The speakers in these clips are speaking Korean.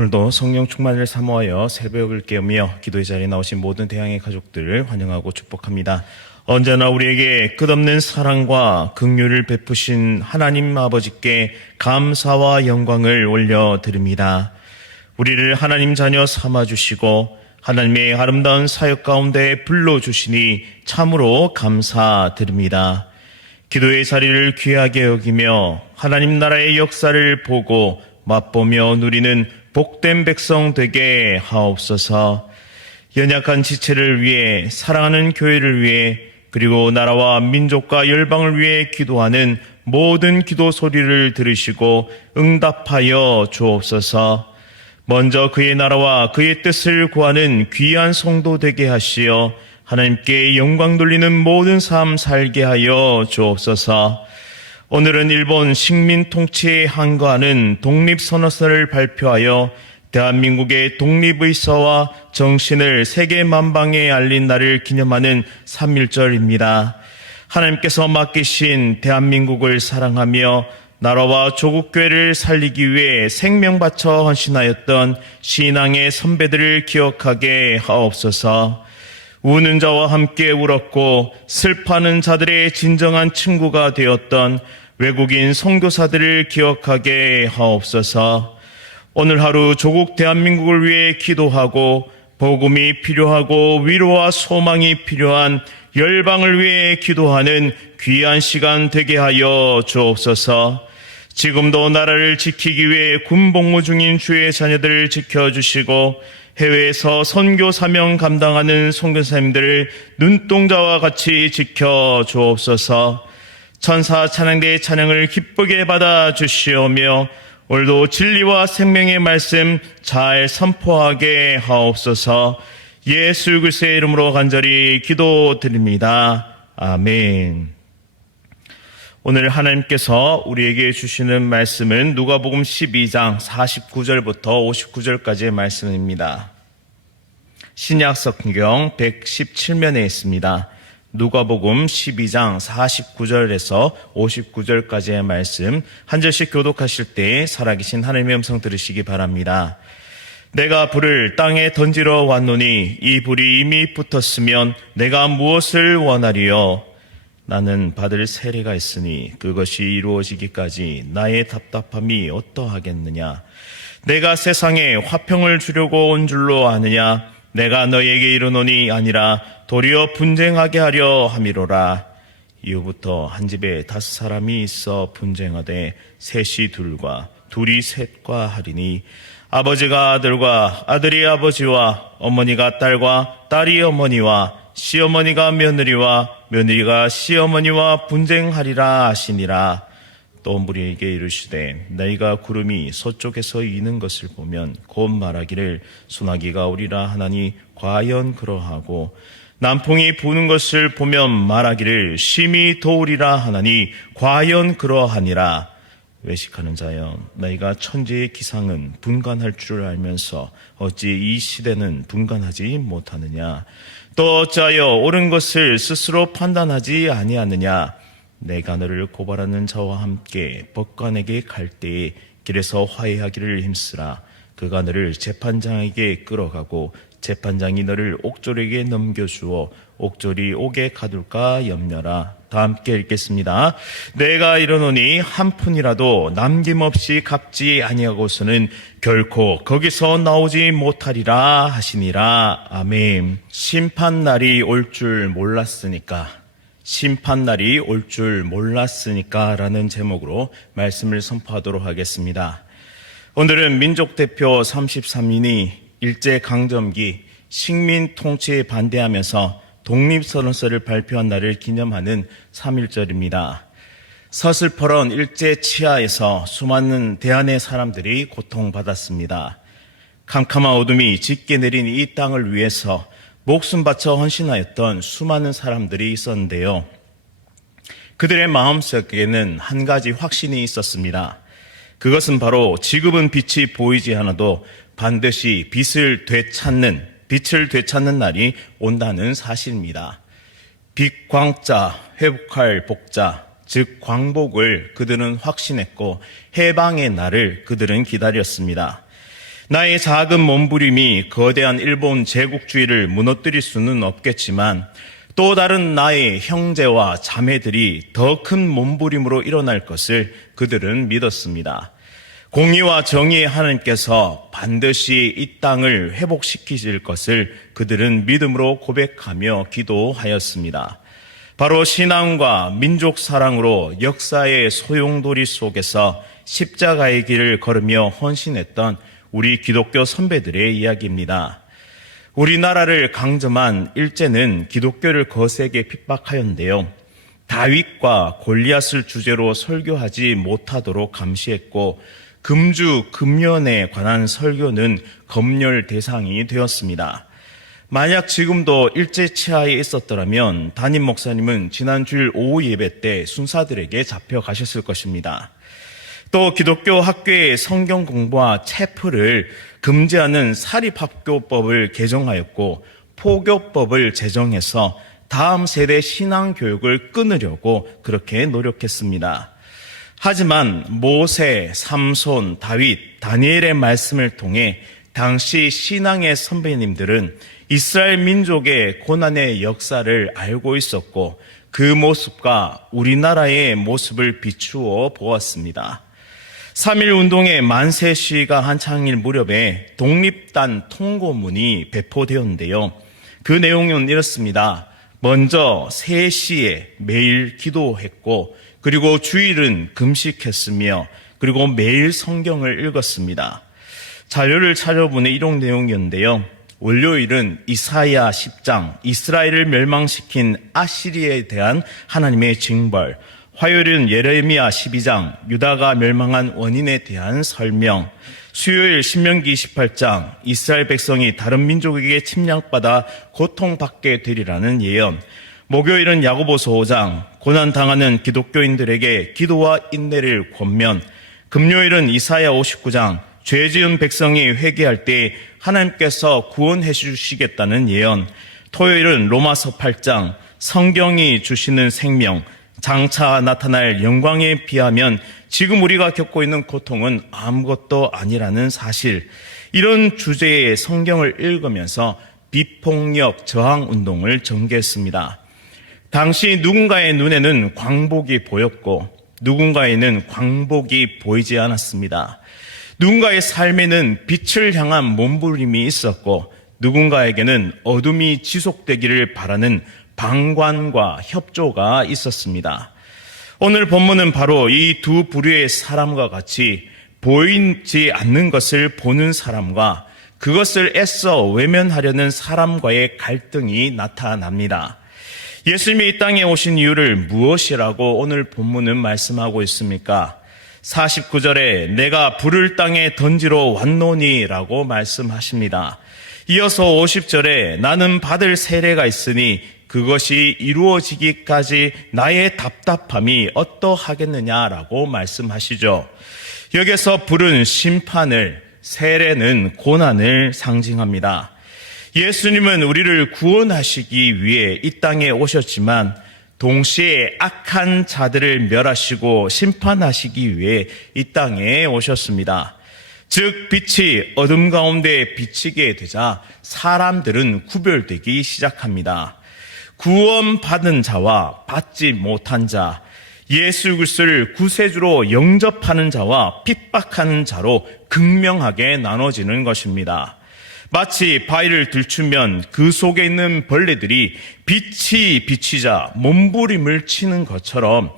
오늘도 성령 충만을 사모하여 새벽을 깨우며 기도의 자리에 나오신 모든 대양의 가족들을 환영하고 축복합니다. 언제나 우리에게 끝없는 사랑과 긍휼을 베푸신 하나님 아버지께 감사와 영광을 올려드립니다. 우리를 하나님 자녀 삼아주시고 하나님의 아름다운 사역 가운데 불러주시니 참으로 감사드립니다. 기도의 자리를 귀하게 여기며 하나님 나라의 역사를 보고 맛보며 누리는 복된 백성 되게 하옵소서. 연약한 지체를 위해, 사랑하는 교회를 위해, 그리고 나라와 민족과 열방을 위해 기도하는 모든 기도 소리를 들으시고 응답하여 주옵소서. 먼저 그의 나라와 그의 뜻을 구하는 귀한 성도 되게 하시어 하나님께 영광 돌리는 모든 삶 살게 하여 주옵소서. 오늘은 일본 식민 통치에 항거하는 독립선언서를 발표하여 대한민국의 독립의서와 정신을 세계 만방에 알린 날을 기념하는 3.1절입니다. 하나님께서 맡기신 대한민국을 사랑하며 나라와 조국교회를 살리기 위해 생명 바쳐 헌신하였던 신앙의 선배들을 기억하게 하옵소서. 우는 자와 함께 울었고 슬퍼하는 자들의 진정한 친구가 되었던 외국인 선교사들을 기억하게 하옵소서. 오늘 하루 조국 대한민국을 위해 기도하고 복음이 필요하고 위로와 소망이 필요한 열방을 위해 기도하는 귀한 시간 되게 하여 주옵소서. 지금도 나라를 지키기 위해 군복무 중인 주의 자녀들을 지켜주시고 해외에서 선교 사명 감당하는 선교사님들을 눈동자와 같이 지켜주옵소서. 천사 찬양대의 찬양을 기쁘게 받아주시오며 오늘도 진리와 생명의 말씀 잘 선포하게 하옵소서. 예수 그리스도의 이름으로 간절히 기도드립니다. 아멘. 오늘 하나님께서 우리에게 주시는 말씀은 누가복음 12장 49절부터 59절까지의 말씀입니다. 신약 성경 117면에 있습니다. 누가복음 12장 49절에서 59절까지의 말씀 한 절씩 교독하실 때 살아계신 하나님의 음성 들으시기 바랍니다. 내가 불을 땅에 던지러 왔노니 이 불이 이미 붙었으면 내가 무엇을 원하리요? 나는 받을 세례가 있으니 그것이 이루어지기까지 나의 답답함이 어떠하겠느냐? 내가 세상에 화평을 주려고 온 줄로 아느냐? 내가 너희에게 이르노니 아니라 도리어 분쟁하게 하려 함이로라. 이후부터 한 집에 5사람이 있어 분쟁하되 셋이 둘과 둘이 셋과 하리니 아버지가 아들과 아들이 아버지와 어머니가 딸과 딸이 어머니와 시어머니가 며느리와 며느리가 시어머니와 분쟁하리라 하시니라. 또 무리에게 이르시되 너희가 구름이 서쪽에서 이는 것을 보면 곧 말하기를 소나기가 오리라 하나니 과연 그러하고 남풍이 부는 것을 보면 말하기를 심히 더우리라 하나니 과연 그러하니라. 외식하는 자여 너희가 천지의 기상은 분간할 줄 알면서 어찌 이 시대는 분간하지 못하느냐? 또 어찌하여 옳은 것을 스스로 판단하지 아니하느냐? 내가 너를 고발하는 자와 함께 법관에게 갈 때에 길에서 화해하기를 힘쓰라. 그가 너를 재판장에게 끌어가고 재판장이 너를 옥졸에게 넘겨주어 옥졸이 옥에 가둘까 염려라. 다 함께 읽겠습니다. 내가 이르노니 한 푼이라도 남김없이 갚지 아니하고서는 결코 거기서 나오지 못하리라 하시니라. 아멘. 심판날이 올 줄 몰랐으니까, 심판날이 올 줄 몰랐으니까 라는 제목으로 말씀을 선포하도록 하겠습니다. 오늘은 민족대표 33인이 일제강점기 식민 통치에 반대하면서 독립선언서를 발표한 날을 기념하는 3.1절입니다. 서슬퍼런 일제 치하에서 수많은 대한의 사람들이 고통받았습니다. 캄캄한 어둠이 짙게 내린 이 땅을 위해서 목숨 바쳐 헌신하였던 수많은 사람들이 있었는데요. 그들의 마음속에는 한 가지 확신이 있었습니다. 그것은 바로 지금은 빛이 보이지 않아도 반드시 빛을 되찾는 날이 온다는 사실입니다. 빛광자, 회복할 복자, 즉 광복을 그들은 확신했고 해방의 날을 그들은 기다렸습니다. 나의 작은 몸부림이 거대한 일본 제국주의를 무너뜨릴 수는 없겠지만 또 다른 나의 형제와 자매들이 더 큰 몸부림으로 일어날 것을 그들은 믿었습니다. 공의와 정의의 하나님께서 반드시 이 땅을 회복시키실 것을 그들은 믿음으로 고백하며 기도하였습니다. 바로 신앙과 민족 사랑으로 역사의 소용돌이 속에서 십자가의 길을 걸으며 헌신했던 우리 기독교 선배들의 이야기입니다. 우리나라를 강점한 일제는 기독교를 거세게 핍박하였는데요. 다윗과 골리앗을 주제로 설교하지 못하도록 감시했고 금주 금연에 관한 설교는 검열 대상이 되었습니다. 만약 지금도 일제 치하에 있었더라면 담임 목사님은 지난 주일 오후 예배 때 순사들에게 잡혀가셨을 것입니다. 또 기독교 학교의 성경 공부와 체프를 금지하는 사립학교법을 개정하였고 포교법을 제정해서 다음 세대 신앙 교육을 끊으려고 그렇게 노력했습니다. 하지만 모세, 삼손, 다윗, 다니엘의 말씀을 통해 당시 신앙의 선배님들은 이스라엘 민족의 고난의 역사를 알고 있었고 그 모습과 우리나라의 모습을 비추어 보았습니다. 3.1 운동의 만세 시위가 한창일 무렵에 독립단 통고문이 배포되었는데요. 그 내용은 이렇습니다. 먼저 3시에 매일 기도했고 그리고 주일은 금식했으며 그리고 매일 성경을 읽었습니다. 자료를 찾아보니 이런 내용이었는데요. 월요일은 이사야 10장, 이스라엘을 멸망시킨 아시리에 대한 하나님의 징벌, 화요일은 예레미야 12장, 유다가 멸망한 원인에 대한 설명, 수요일 신명기 28장, 이스라엘 백성이 다른 민족에게 침략받아 고통받게 되리라는 예언, 목요일은 야고보서 5장, 고난당하는 기독교인들에게 기도와 인내를 권면, 금요일은 이사야 59장, 죄 지은 백성이 회개할 때 하나님께서 구원해 주시겠다는 예언, 토요일은 로마서 8장, 성경이 주시는 생명, 장차 나타날 영광에 비하면 지금 우리가 겪고 있는 고통은 아무것도 아니라는 사실, 이런 주제의 성경을 읽으면서 비폭력 저항 운동을 전개했습니다. 당시 누군가의 눈에는 광복이 보였고 누군가에는 광복이 보이지 않았습니다. 누군가의 삶에는 빛을 향한 몸부림이 있었고 누군가에게는 어둠이 지속되기를 바라는 방관과 협조가 있었습니다. 오늘 본문은 바로 이 두 부류의 사람과 같이 보이지 않는 것을 보는 사람과 그것을 애써 외면하려는 사람과의 갈등이 나타납니다. 예수님이 이 땅에 오신 이유를 무엇이라고 오늘 본문은 말씀하고 있습니까? 49절에 내가 불을 땅에 던지러 왔노니 라고 말씀하십니다. 이어서 50절에 나는 받을 세례가 있으니 그것이 이루어지기까지 나의 답답함이 어떠하겠느냐라고 말씀하시죠. 여기서 불은 심판을, 세례는 고난을 상징합니다. 예수님은 우리를 구원하시기 위해 이 땅에 오셨지만 동시에 악한 자들을 멸하시고 심판하시기 위해 이 땅에 오셨습니다. 즉 빛이 어둠 가운데 비치게 되자 사람들은 구별되기 시작합니다. 구원받은 자와 받지 못한 자, 예수 그리스도를 구세주로 영접하는 자와 핍박하는 자로 극명하게 나눠지는 것입니다. 마치 바위를 들추면 그 속에 있는 벌레들이 빛이 비치자 몸부림을 치는 것처럼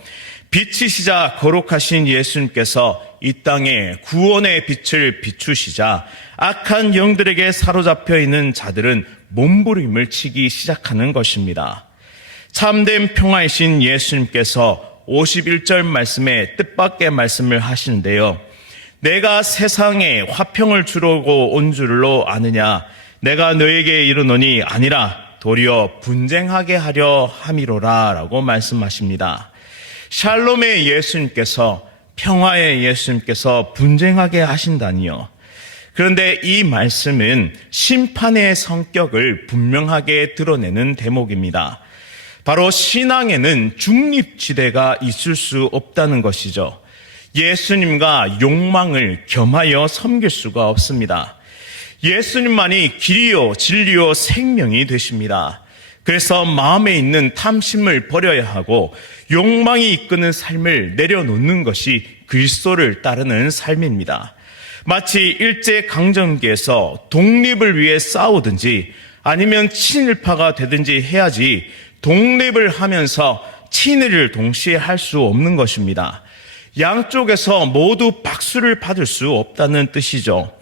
빛이시자 거룩하신 예수님께서 이 땅에 구원의 빛을 비추시자 악한 영들에게 사로잡혀 있는 자들은 몸부림을 치기 시작하는 것입니다. 참된 평화이신 예수님께서 51절 말씀에 뜻밖의 말씀을 하시는데요. 내가 세상에 화평을 주려고 온 줄로 아느냐? 내가 너에게 이르노니 아니라 도리어 분쟁하게 하려 함이로라 라고 말씀하십니다. 샬롬의 예수님께서, 평화의 예수님께서 분쟁하게 하신다니요. 그런데 이 말씀은 심판의 성격을 분명하게 드러내는 대목입니다. 바로 신앙에는 중립지대가 있을 수 없다는 것이죠. 예수님과 욕망을 겸하여 섬길 수가 없습니다. 예수님만이 길이요 진리요 생명이 되십니다. 그래서 마음에 있는 탐심을 버려야 하고 욕망이 이끄는 삶을 내려놓는 것이 그리스도를 따르는 삶입니다. 마치 일제강점기에서 독립을 위해 싸우든지 아니면 친일파가 되든지 해야지 독립을 하면서 친일을 동시에 할 수 없는 것입니다. 양쪽에서 모두 박수를 받을 수 없다는 뜻이죠.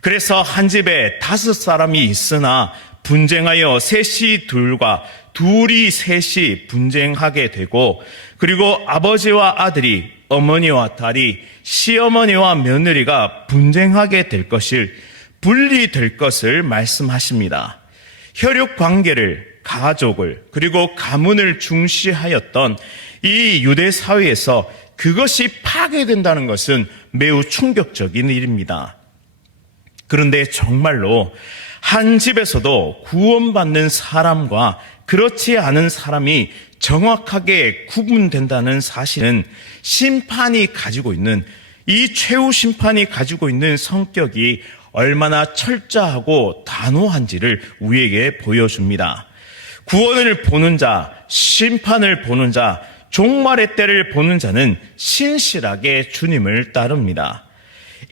그래서 한 집에 5사람이 있으나 분쟁하여 셋이 둘과 둘이 셋이 분쟁하게 되고, 그리고 아버지와 아들이, 어머니와 딸이, 시어머니와 며느리가 분쟁하게 될 것을, 분리될 것을 말씀하십니다. 혈육 관계를, 가족을, 그리고 가문을 중시하였던 이 유대 사회에서 그것이 파괴된다는 것은 매우 충격적인 일입니다. 그런데 정말로 한 집에서도 구원받는 사람과 그렇지 않은 사람이 정확하게 구분된다는 사실은 심판이 가지고 있는, 이 최후 심판이 가지고 있는 성격이 얼마나 철저하고 단호한지를 우리에게 보여줍니다. 구원을 보는 자, 심판을 보는 자, 종말의 때를 보는 자는 신실하게 주님을 따릅니다.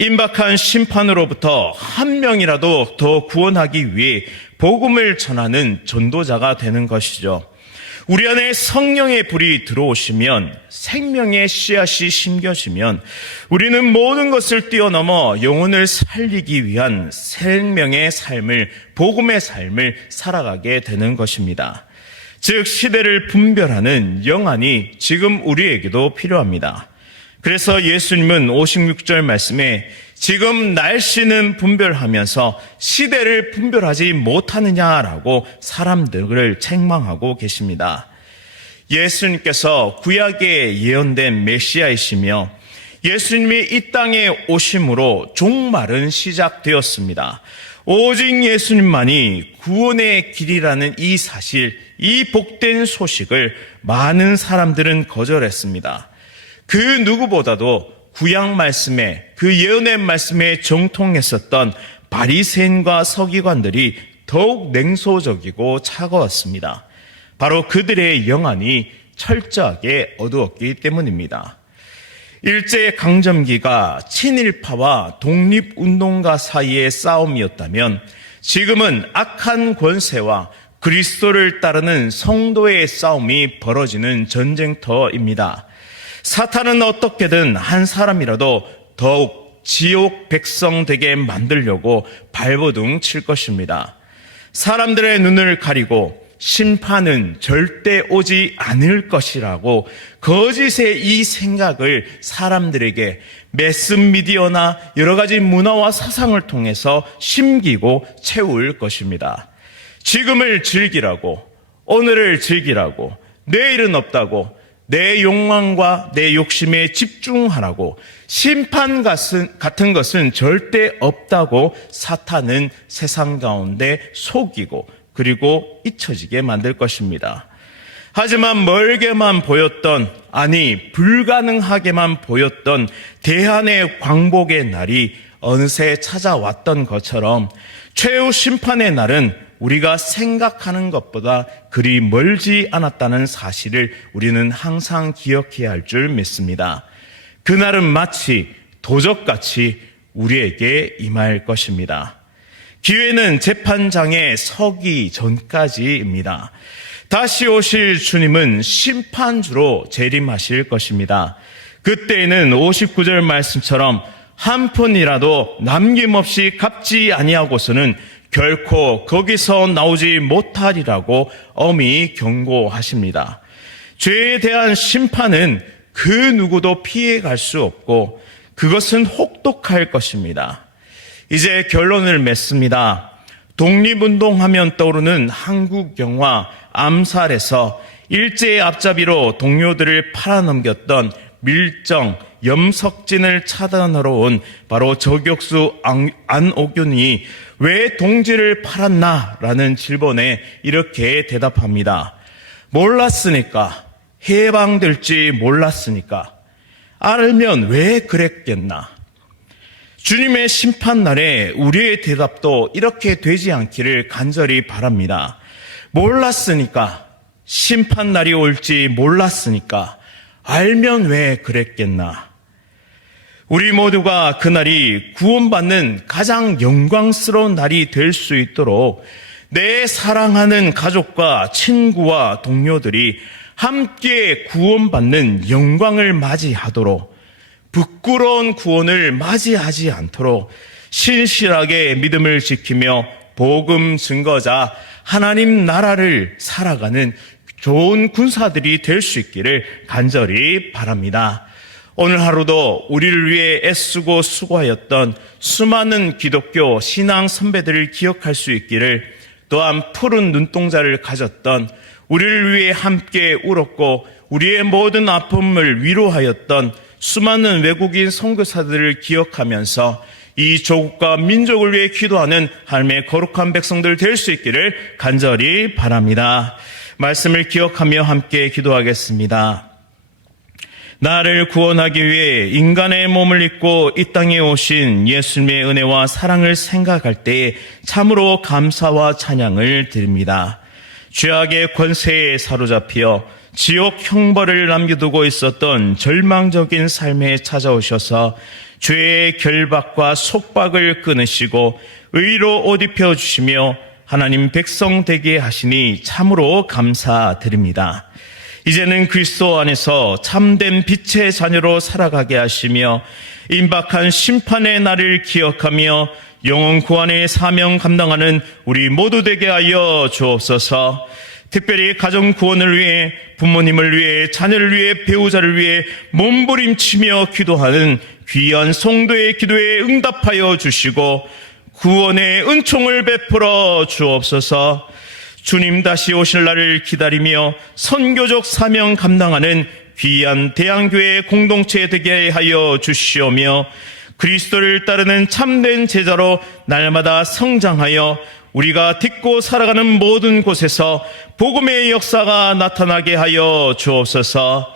임박한 심판으로부터 한 명이라도 더 구원하기 위해 복음을 전하는 전도자가 되는 것이죠. 우리 안에 성령의 불이 들어오시면, 생명의 씨앗이 심겨지면 우리는 모든 것을 뛰어넘어 영혼을 살리기 위한 생명의 삶을, 복음의 삶을 살아가게 되는 것입니다. 즉 시대를 분별하는 영안이 지금 우리에게도 필요합니다. 그래서 예수님은 56절 말씀에 지금 날씨는 분별하면서 시대를 분별하지 못하느냐라고 사람들을 책망하고 계십니다. 예수님께서 구약에 예언된 메시아이시며 예수님이 이 땅에 오심으로 종말은 시작되었습니다. 오직 예수님만이 구원의 길이라는 이 사실, 이 복된 소식을 많은 사람들은 거절했습니다. 그 누구보다도 구약 말씀에, 그 예언의 말씀에 정통했었던 바리새인과 서기관들이 더욱 냉소적이고 차가웠습니다. 바로 그들의 영안이 철저하게 어두웠기 때문입니다. 일제강점기가 친일파와 독립운동가 사이의 싸움이었다면 지금은 악한 권세와 그리스도를 따르는 성도의 싸움이 벌어지는 전쟁터입니다. 사탄은 어떻게든 한 사람이라도 더욱 지옥 백성 되게 만들려고 발버둥 칠 것입니다. 사람들의 눈을 가리고 심판은 절대 오지 않을 것이라고 거짓의 이 생각을 사람들에게 매스미디어나 여러 가지 문화와 사상을 통해서 심기고 채울 것입니다. 지금을 즐기라고, 오늘을 즐기라고, 내일은 없다고, 내 욕망과 내 욕심에 집중하라고, 심판 같은 것은 절대 없다고 사탄은 세상 가운데 속이고 그리고 잊혀지게 만들 것입니다. 하지만 멀게만 보였던, 아니 불가능하게만 보였던 대한의 광복의 날이 어느새 찾아왔던 것처럼 최후 심판의 날은 우리가 생각하는 것보다 그리 멀지 않았다는 사실을 우리는 항상 기억해야 할 줄 믿습니다. 그날은 마치 도적같이 우리에게 임할 것입니다. 기회는 재판장에 서기 전까지입니다. 다시 오실 주님은 심판주로 재림하실 것입니다. 그때에는 59절 말씀처럼 한 푼이라도 남김없이 갚지 아니하고서는 결코 거기서 나오지 못하리라고 엄히 경고하십니다. 죄에 대한 심판은 그 누구도 피해갈 수 없고 그것은 혹독할 것입니다. 이제 결론을 맺습니다. 독립운동하면 떠오르는 한국 영화 암살에서 일제의 앞잡이로 동료들을 팔아넘겼던 밀정, 염석진을 차단하러 온 바로 저격수 안옥윤이 왜 동지를 팔았나라는 질문에 이렇게 대답합니다. 몰랐으니까, 해방될지 몰랐으니까, 알면 왜 그랬겠나. 주님의 심판날에 우리의 대답도 이렇게 되지 않기를 간절히 바랍니다. 몰랐으니까, 심판날이 올지 몰랐으니까, 알면 왜 그랬겠나. 우리 모두가 그날이 구원받는 가장 영광스러운 날이 될 수 있도록 내 사랑하는 가족과 친구와 동료들이 함께 구원받는 영광을 맞이하도록, 부끄러운 구원을 맞이하지 않도록 신실하게 믿음을 지키며 복음 증거자 하나님 나라를 살아가는 좋은 군사들이 될 수 있기를 간절히 바랍니다. 오늘 하루도 우리를 위해 애쓰고 수고하였던 수많은 기독교 신앙 선배들을 기억할 수 있기를, 또한 푸른 눈동자를 가졌던, 우리를 위해 함께 울었고 우리의 모든 아픔을 위로하였던 수많은 외국인 선교사들을 기억하면서 이 조국과 민족을 위해 기도하는 하나님의 거룩한 백성들 될 수 있기를 간절히 바랍니다. 말씀을 기억하며 함께 기도하겠습니다. 나를 구원하기 위해 인간의 몸을 입고 이 땅에 오신 예수님의 은혜와 사랑을 생각할 때에 참으로 감사와 찬양을 드립니다. 죄악의 권세에 사로잡혀 지옥 형벌을 남겨두고 있었던 절망적인 삶에 찾아오셔서 죄의 결박과 속박을 끊으시고 의로 옷 입혀주시며 하나님 백성 되게 하시니 참으로 감사드립니다. 이제는 그리스도 안에서 참된 빛의 자녀로 살아가게 하시며 임박한 심판의 날을 기억하며 영혼 구원의 사명 감당하는 우리 모두 되게 하여 주옵소서. 특별히 가정 구원을 위해, 부모님을 위해, 자녀를 위해, 배우자를 위해 몸부림치며 기도하는 귀한 성도의 기도에 응답하여 주시고 구원의 은총을 베풀어 주옵소서. 주님 다시 오실 날을 기다리며 선교적 사명 감당하는 귀한 대한교회 공동체 되게 하여 주시오며 그리스도를 따르는 참된 제자로 날마다 성장하여 우리가 딛고 살아가는 모든 곳에서 복음의 역사가 나타나게 하여 주옵소서.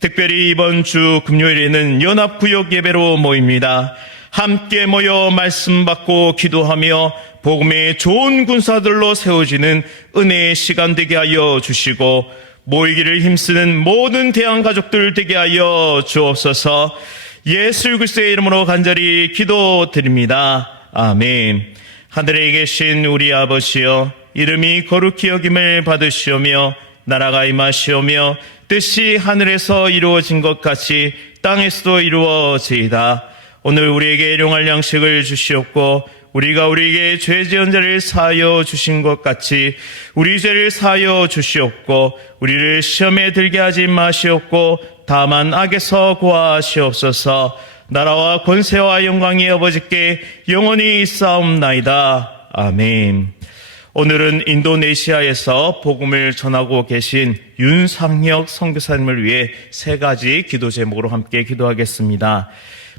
특별히 이번 주 금요일에는 연합구역 예배로 모입니다. 함께 모여 말씀 받고 기도하며 복음의 좋은 군사들로 세워지는 은혜의 시간 되게 하여 주시고 모이기를 힘쓰는 모든 대한가족들 되게 하여 주옵소서. 예수 그리스도의 이름으로 간절히 기도드립니다. 아멘. 하늘에 계신 우리 아버지여, 이름이 거룩히 여김을 받으시오며 나라가 임하시오며 뜻이 하늘에서 이루어진 것 같이 땅에서도 이루어지이다. 오늘 우리에게 일용할 양식을 주시옵고 우리가 우리에게 죄 지은 자를 사하여 주신 것 같이 우리 죄를 사하여 주시옵고 우리를 시험에 들게 하지 마시옵고 다만 악에서 구하시옵소서. 나라와 권세와 영광이 아버지께 영원히 있사옵나이다. 아멘. 오늘은 인도네시아에서 복음을 전하고 계신 윤상혁 선교사님을 위해 세 가지 기도 제목으로 함께 기도하겠습니다.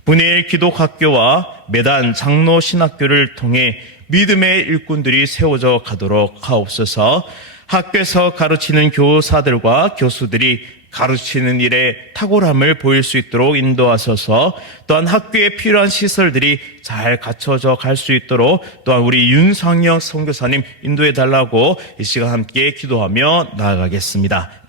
분이엘 기독학교와 매단 장로 신학교를 통해 믿음의 일꾼들이 세워져 가도록 하옵소서. 학교에서 가르치는 교사들과 교수들이 가르치는 일에 탁월함을 보일 수 있도록 인도하셔서 또한 학교에 필요한 시설들이 잘 갖춰져 갈 수 있도록 또한 우리 윤상혁 선교사님 인도해 달라고 이 시간 함께 기도하며 나아가겠습니다.